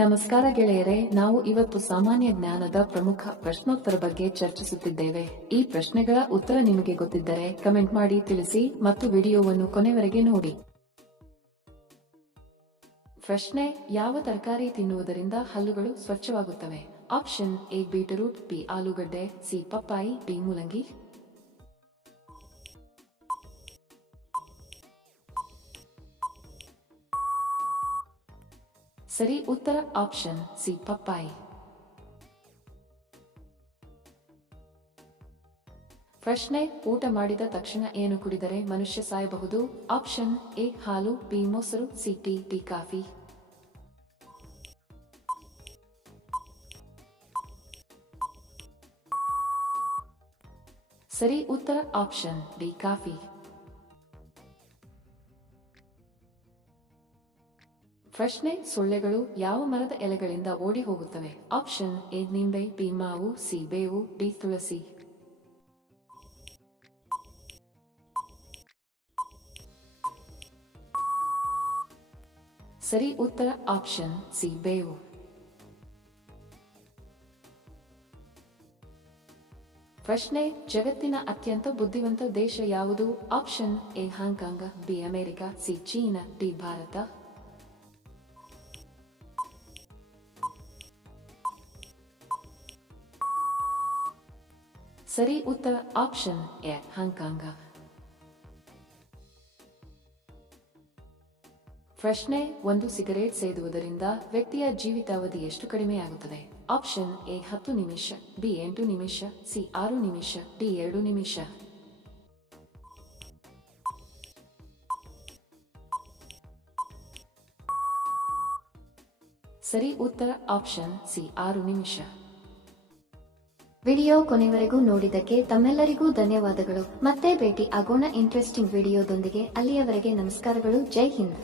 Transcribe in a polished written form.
ನಮಸ್ಕಾರ ಗೆಳೆಯರೆ, ನಾವು ಇವತ್ತು ಸಾಮಾನ್ಯ ಜ್ಞಾನದ ಪ್ರಮುಖ ಪ್ರಶ್ನೋತ್ತರ ಬಗ್ಗೆ ಚರ್ಚಿಸುತ್ತಿದ್ದೇವೆ. ಈ ಪ್ರಶ್ನೆಗಳ ಉತ್ತರ ನಿಮಗೆ ಗೊತ್ತಿದ್ದರೆ ಕಮೆಂಟ್ ಮಾಡಿ ತಿಳಿಸಿ ಮತ್ತು ವಿಡಿಯೋವನ್ನು ಕೊನೆವರೆಗೆ ನೋಡಿ. ಪ್ರಶ್ನೆ: ಯಾವ ತರಕಾರಿ ತಿನ್ನುವುದರಿಂದ ಹಲ್ಲುಗಳು ಸ್ವಚ್ಛವಾಗುತ್ತವೆ? ಆಪ್ಷನ್ ಎ ಬೀಟರೂಟ್, ಬಿ ಆಲೂಗಡ್ಡೆ, ಸಿ ಪಪ್ಪಾಯಿ, ಡಿ ಮೂಲಂಗಿ. ಸರಿ ಉತ್ತರ ಆಪ್ಷನ್ ಸಿ ಪಪ್ಪಾಯಿ. ಪ್ರಶ್ನೆ: ಊಟ ಮಾಡಿದ ತಕ್ಷಣ ಏನು ಕುಡಿದರೆ ಮನುಷ್ಯ ಸಾಯಬಹುದು? ಆಪ್ಷನ್ ಎ ಹಾಲು, ಬಿ ಮೊಸರು, ಸಿ ಟೀ, ಡಿ ಕಾಫಿ. ಸರಿ ಉತ್ತರ ಆಪ್ಷನ್ ಡಿ ಕಾಫಿ. ಪ್ರಶ್ನೆ: ಸೊಳ್ಳೆಗಳು ಯಾವ ಮರದ ಎಲೆಗಳಿಂದ ಓಡಿ ಹೋಗುತ್ತವೆ? ಆಪ್ಷನ್ ಎ ನಿಂಬೆ, ಬಿ ಮಾವು, ಸಿ ಬೇವು, ಡಿ ತುಳಸಿ. ಸರಿ ಉತ್ತರ ಆಪ್ಷನ್ ಸಿ ಬೇವು. ಪ್ರಶ್ನೆ: ಜಗತ್ತಿನ ಅತ್ಯಂತ ಬುದ್ಧಿವಂತ ದೇಶ ಯಾವುದು? Option A Hong Kong, B America, C China, D Bharat. ಸರಿ ಉತ್ತರ ಆಪ್ಷನ್ ಎ ಹಾಂಗ್ಕಾಂಗ್. ಪ್ರಶ್ನೆ: ಒಂದು ಸಿಗರೇಟ್ ಸೇದುವುದರಿಂದ ವ್ಯಕ್ತಿಯ ಜೀವಿತಾವಧಿ ಎಷ್ಟು ಕಡಿಮೆಯಾಗುತ್ತದೆ? ಆಪ್ಷನ್ ಎ 10 ನಿಮಿಷ, ಬಿ 8 ನಿಮಿಷ, ಸಿ 6 ನಿಮಿಷ, ಡಿ 2 ನಿಮಿಷ. ಸರಿ ಉತ್ತರ ಆಪ್ಷನ್ ಸಿ 6 ನಿಮಿಷ. ವಿಡಿಯೋ ಕೊನೆವರೆಗೂ ನೋಡಿದ್ದಕ್ಕೆ ತಮ್ಮೆಲ್ಲರಿಗೂ ಧನ್ಯವಾದಗಳು. ಮತ್ತೆ ಭೇಟಿ ಆಗೋಣ ಇಂಟ್ರೆಸ್ಟಿಂಗ್ ವಿಡಿಯೋದೊಂದಿಗೆ. ಅಲ್ಲಿಯವರೆಗೆ ನಮಸ್ಕಾರಗಳು. ಜೈ ಹಿಂದ್.